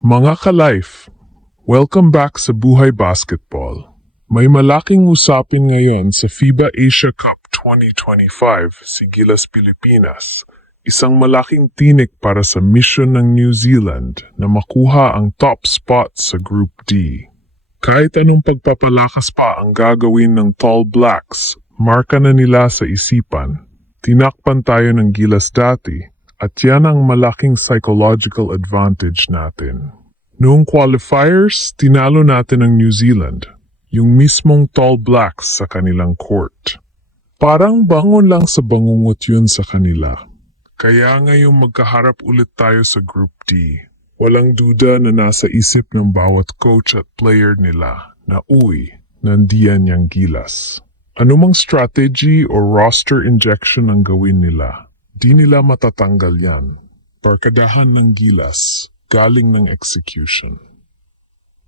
Mga ka-life, welcome back sa Buhay Basketball. May malaking usapin ngayon sa FIBA Asia Cup 2025 si Gilas Pilipinas. Isang malaking tinik para sa mission ng New Zealand na makuha ang top spot sa Group D. Kahit anong pagpapalakas pa ang gagawin ng Tall Blacks, marka na nila sa isipan. Tinakpan tayo ng Gilas dati at yan ang malaking psychological advantage natin. Noong qualifiers, tinalo natin ang New Zealand, yung mismong Tall Blacks sa kanilang court. Parang bangon lang sa bangungot yun sa kanila. Kaya ngayong magkaharap ulit tayo sa Group D, walang duda na nasa isip ng bawat coach at player nila na uy, nandiyan yang gilas. Anumang strategy o roster injection ang gawin nila, di nila matatanggal yan. Barkadahan ng gilas, galing ng execution.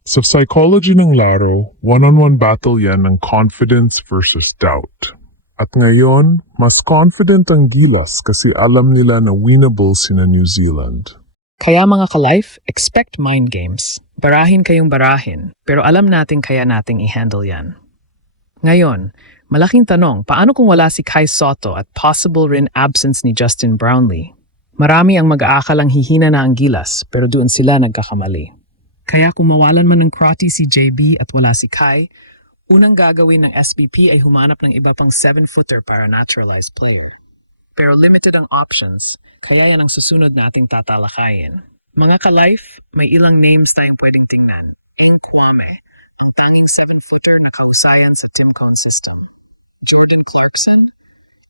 Sa psychology ng laro, one-on-one battle yan ng confidence versus doubt. At ngayon, mas confident ang gilas kasi alam nila na winnable sina New Zealand. Kaya mga ka-life, expect mind games. Barahin kayong barahin, pero alam natin kaya nating i-handle yan. Ngayon, malaking tanong, paano kung wala si Kai Soto at possible rin absence ni Justin Brownlee? Marami ang mag-aakalang hihina na ang gilas, pero doon sila nagkakamali. Kaya kung mawalan man ng Crotty si JB at wala si Kai, unang gagawin ng SBP ay humanap ng iba pang 7-footer para naturalized player. Pero limited ang options, kaya yan ang susunod nating tatalakayin. Mga ka-life, may ilang names tayong pwedeng tingnan. Eng Kwame, ang tanging 7-footer na kahusayan sa Timcon system. Jordan Clarkson,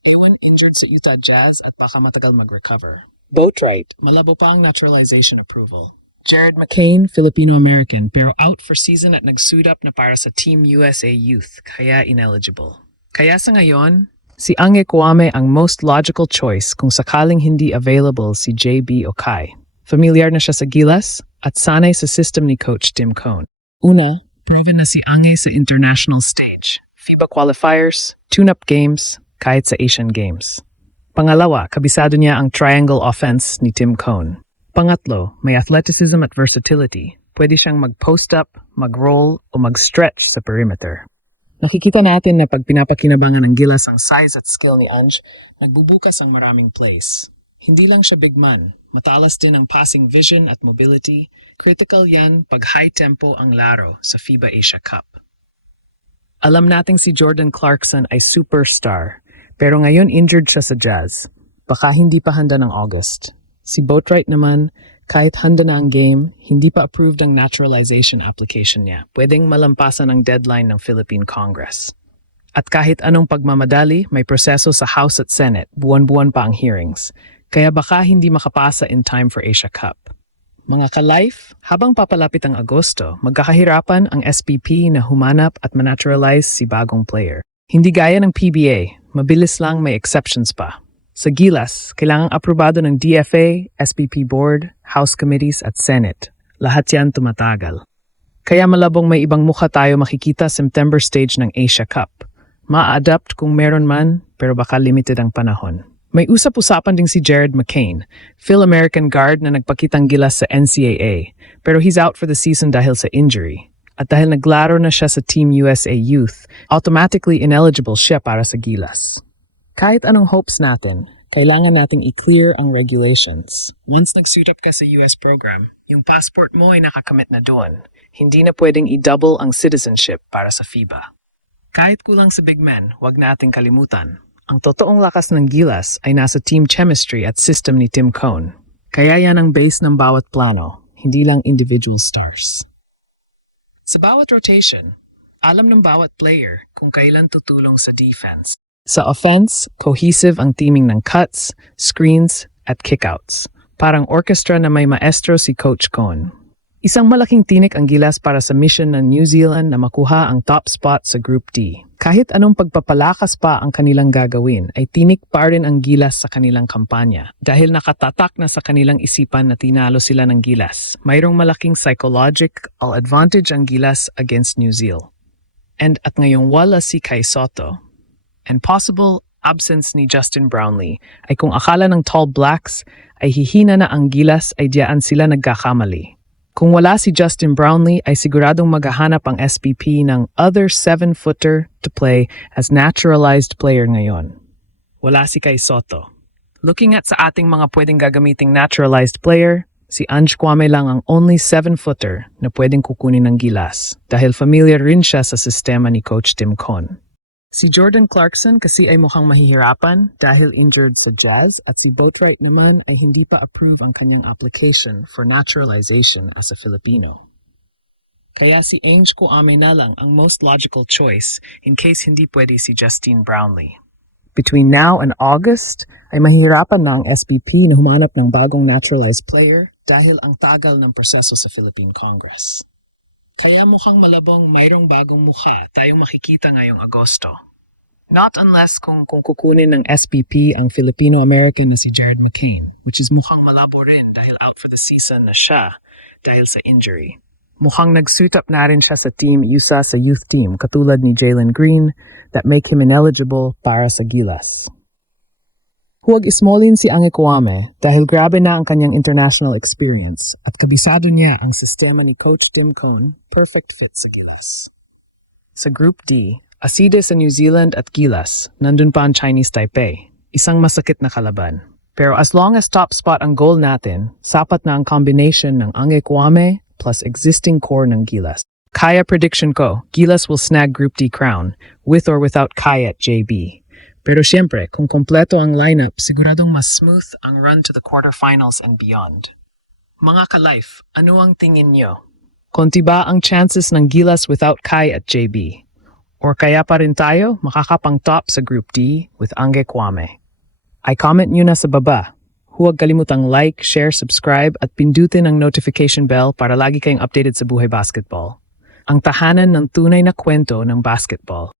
ewan injured sa Utah Jazz at baka matagal mag-recover. Boatwright, malabo pa ang naturalization approval. Jared McCain, Filipino-American, pero out for season at nagsuit up na para sa Team USA Youth, kaya ineligible. Kaya sa ngayon, si Ange Kwame ang most logical choice kung sakaling hindi available si JB o Kai. Familiar na siya sa Gilas at sanay sa system ni Coach Tim Cone. Una, proven na si Ange sa international stage. FIBA qualifiers, tune-up games, kahit sa Asian Games. Pangalawa, kabisado niya ang triangle offense ni Tim Cone. Pangatlo, may athleticism at versatility. Pwede siyang mag-post up, mag-roll, o mag-stretch sa perimeter. Nakikita natin na pag pinapakinabangan ng gilas ang size at skill ni Ange, nagbubukas ang maraming plays. Hindi lang siya big man, matalas din ang passing vision at mobility. Critical yan pag high tempo ang laro sa FIBA Asia Cup. Alam nating si Jordan Clarkson ay superstar, pero ngayon injured siya sa Jazz. Baka hindi pa handa ng August. Si Boatwright naman, kahit handa na ang game, hindi pa approved ang naturalization application niya. Pwedeng malampasan ang deadline ng Philippine Congress. At kahit anong pagmamadali, may proseso sa House at Senate, buwan-buwan pa ang hearings. Kaya baka hindi makapasa in time for Asia Cup. Mga ka-life, habang papalapit ang Agosto, magkakahirapan ang SPP na humanap at manaturalize si bagong player. Hindi gaya ng PBA, mabilis lang may exceptions pa. Sa Gilas, kailangang aprobado ng DFA, SPP Board, House Committees at Senate. Lahat yan tumatagal. Kaya malabong may ibang mukha tayo makikita September stage ng Asia Cup. Ma-adapt kung meron man, pero baka limited ang panahon. May usap-usapan ding si Jared McCain, Phil-American guard na nagpakitang gilas sa NCAA, pero he's out for the season dahil sa injury. At dahil naglaro na siya sa Team USA Youth, automatically ineligible siya para sa gilas. Kahit anong hopes natin, kailangan nating i-clear ang regulations. Once nag-suit up ka sa US program, yung passport mo ay nakakamit na doon. Hindi na pwedeng i-double ang citizenship para sa FIBA. Kahit kulang sa big men, wag nating kalimutan. Ang totoong lakas ng Gilas ay nasa team chemistry at system ni Tim Cone. Kaya yan ang base ng bawat plano, hindi lang individual stars. Sa bawat rotation, alam ng bawat player kung kailan tutulong sa defense. Sa offense, cohesive ang teaming ng cuts, screens, at kickouts. Parang orchestra na may maestro si Coach Cone. Isang malaking tinik ang gilas para sa mission ng New Zealand na makuha ang top spot sa Group D. Kahit anong pagpapalakas pa ang kanilang gagawin, ay tinik pa rin ang gilas sa kanilang kampanya. Dahil nakatatak na sa kanilang isipan na tinalo sila ng gilas, mayroong malaking psychological advantage ang gilas against New Zealand. And at ngayong wala si Kai Soto, and possible absence ni Justin Brownlee, ay kung akala ng Tall Blacks ay hihina na ang gilas ay diyan sila nagkakamali. Kung wala si Justin Brownlee ay siguradong maghahanap ang SPP ng other seven-footer to play as naturalized player ngayon. Wala si Kai Soto. Looking at sa ating mga pwedeng gagamiting naturalized player, si Ange Kwame lang ang only seven-footer na pwedeng kukunin ng gilas dahil familiar rin siya sa sistema ni Coach Tim Con. Si Jordan Clarkson kasi ay mukhang mahihirapan dahil injured sa Jazz at si Boatwright naman ay hindi pa approve ang kanyang application for naturalization as a Filipino. Kaya si Ainge Kuame na lang ang most logical choice in case hindi pwede si Justine Brownlee. Between now and August, ay mahirapan na ang SPP na humanap ng bagong naturalized player dahil ang tagal ng proseso sa Philippine Congress. Kaya mukhang malabong mayroong bagong mukha tayong makikita ngayong Agosto. Not unless kung, kung kukunin ng SPP ang Filipino-American na si Jared McCain, which is mukhang malabo rin dahil out for the season na siya dahil sa injury. Mukhang nag-suit up na rin siya sa Team USA sa youth team katulad ni Jalen Green that make him ineligible para sa Gilas. Huwag ismolin si Ange Kwame dahil grabe na ang kanyang international experience at kabisado niya ang sistema ni Coach Tim Cohn, perfect fit sa Gilas. Sa Group D, aside sa New Zealand at Gilas, nandun pa ang Chinese Taipei, isang masakit na kalaban. Pero as long as top spot ang goal natin, sapat na ang combination ng Ange Kwame plus existing core ng Gilas. Kaya prediction ko, Gilas will snag Group D crown, with or without Kaya JB. Pero siyempre, kung kompleto ang lineup, siguradong mas smooth ang run to the quarterfinals and beyond. Mga ka-life, ano ang tingin nyo? Konti ba ang chances ng Gilas without Kai at JB? Or kaya pa rin tayo makakapang top sa Group D with Ange Kwame? I comment nyo na sa baba. Huwag kalimutang like, share, subscribe at pindutin ang notification bell para lagi kayong updated sa buhay basketball. Ang tahanan ng tunay na kwento ng basketball.